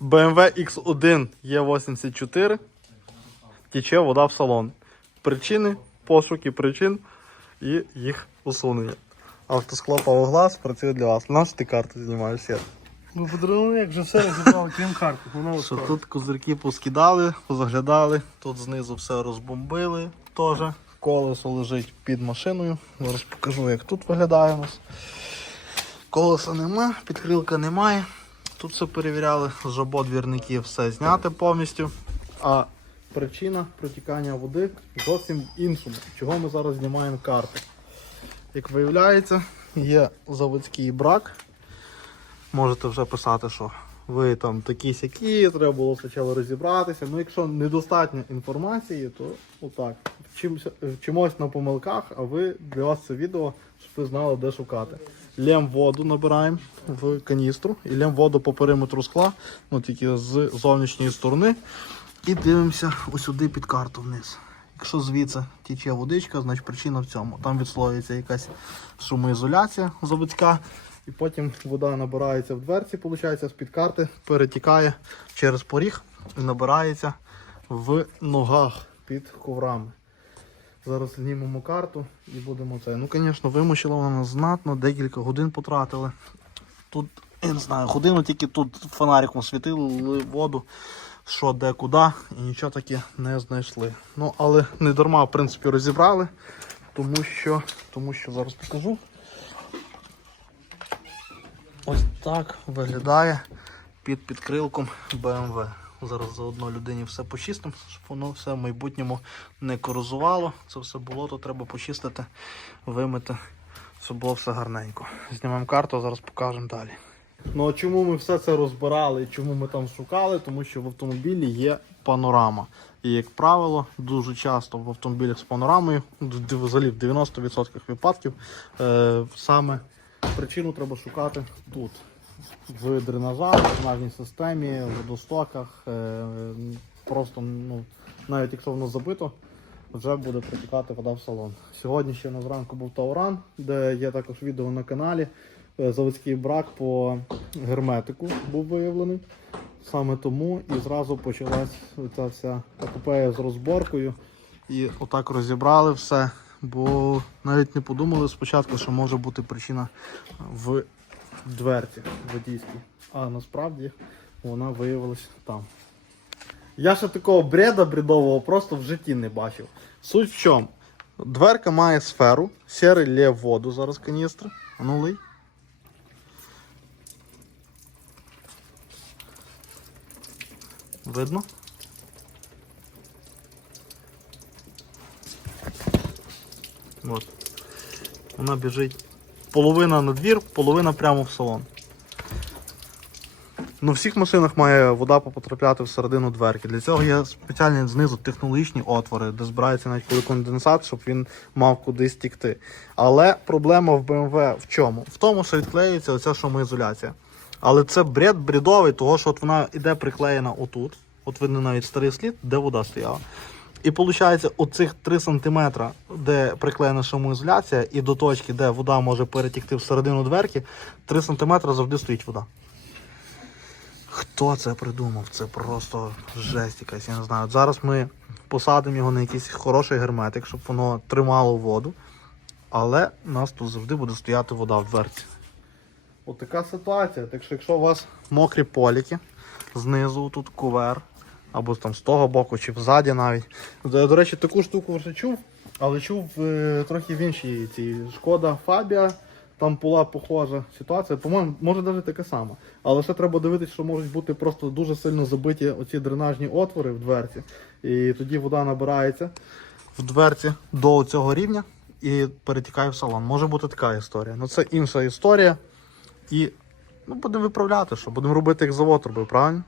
BMW X1 E84. Тече вода в салон. Причини, пошуки причин і їх усунення. Автоскло Павоглас працює для вас. Наш ти карту знімаєш Сєр? Ну, подарунок, як вже все розібрав, крім карти. Воно Що тут козирки поскидали, позаглядали, тут знизу все розбомбили теж. Колесо лежить під машиною. Зараз покажу, як тут виглядає у нас. Колеса нема, підкрилка немає. Тут все перевіряли, жабо двірників все зняте повністю. А причина протікання води зовсім в іншому. Чого ми зараз знімаємо карти. Як виявляється, є заводський брак. Можете вже писати, що ви там такі сякі, треба було спочатку розібратися. Ну, якщо недостатньо інформації, то отак. Вчимося, вчимось на помилках, а ви для вас це відео, щоб ви знали, де шукати. Лєм воду набираємо в каністру і лєм воду по периметру скла, ну тільки з зовнішньої сторони. І дивимося ось сюди під карту вниз. Якщо звідси тече водичка, значить причина в цьому. Там відслоюється якась шумоізоляція заводська, і потім вода набирається в дверці, виходить, з-під карти, перетікає через поріг і набирається в ногах під коврами. Зараз знімемо карту і будемо це. Ну, звісно, вимучила вона знатно, декілька годин потратили. Тут, я не знаю, годину тільки тут фонариком світили воду, що де куди, і нічого таки не знайшли. Ну, але не дарма, в принципі, розібрали, тому що, тому що зараз покажу. Ось так виглядає під підкрилком BMW. Зараз заодно людині все почистимо, щоб воно все в майбутньому не корозувало. Це все було, то треба почистити, вимити, щоб було все гарненько. Знімемо карту, зараз покажемо далі. Ну а чому ми все це розбирали і чому ми там шукали? Тому що в автомобілі є панорама. І, як правило, дуже часто в автомобілях з панорамою, взагалі в 90% випадків, е, саме причину треба шукати тут. В дренажах, в дренажній системі, в водостоках. е, Просто, ну, навіть якщо воно забито, вже буде протікати вода в салон. Сьогодні ще на зранку був Тауран, де є також відео на каналі. Е, Заводський брак по герметику був виявлений. Саме тому і зразу почалась ця вся епопея з розборкою. І отак розібрали все, бо навіть не подумали спочатку, що може бути причина в дверці водійській. А насправді вона виявилась там. Я ще такого бреда бредового просто в житті не бачив. Суть в чому? Дверка має сферу, сірий лє воду зараз каністри. А ну лий. Видно? От. Вона біжить половина на двір, половина прямо в салон. В всіх машинах має вода потрапляти всередину дверки. Для цього є спеціальні знизу технологічні отвори, де збирається навіть коли конденсат, щоб він мав кудись тікти. Але проблема в BMW в чому? В тому, що відклеюється оця шумоізоляція. Але це бред бредовий, того що от вона іде приклеєна отут. От видно навіть старий слід, де вода стояла. І виходить, оцих 3 см, де приклеєна шумоізоляція, і до точки, де вода може перетікти всередину дверки, 3 см завжди стоїть вода. Хто це придумав? Це просто жесть якась, я не знаю. Зараз ми посадимо його на якийсь хороший герметик, щоб воно тримало воду. Але у нас тут завжди буде стояти вода в дверці. От така ситуація. Так що якщо у вас мокрі поліки, знизу тут кувер, або там з того боку, чи ззаді навіть. До, до речі, таку штуку вже чув, але чув е, трохи в іншій цій шкода Фабія. Там була похожа ситуація. По-моєму, може навіть таке саме. Але ще треба дивитися, що можуть бути просто дуже сильно забиті оці дренажні отвори в дверці. І тоді вода набирається в дверці до цього рівня і перетікає в салон. Може бути така історія. Ну це інша історія. І ну, будемо виправляти, що будемо робити, як завод робив, правильно?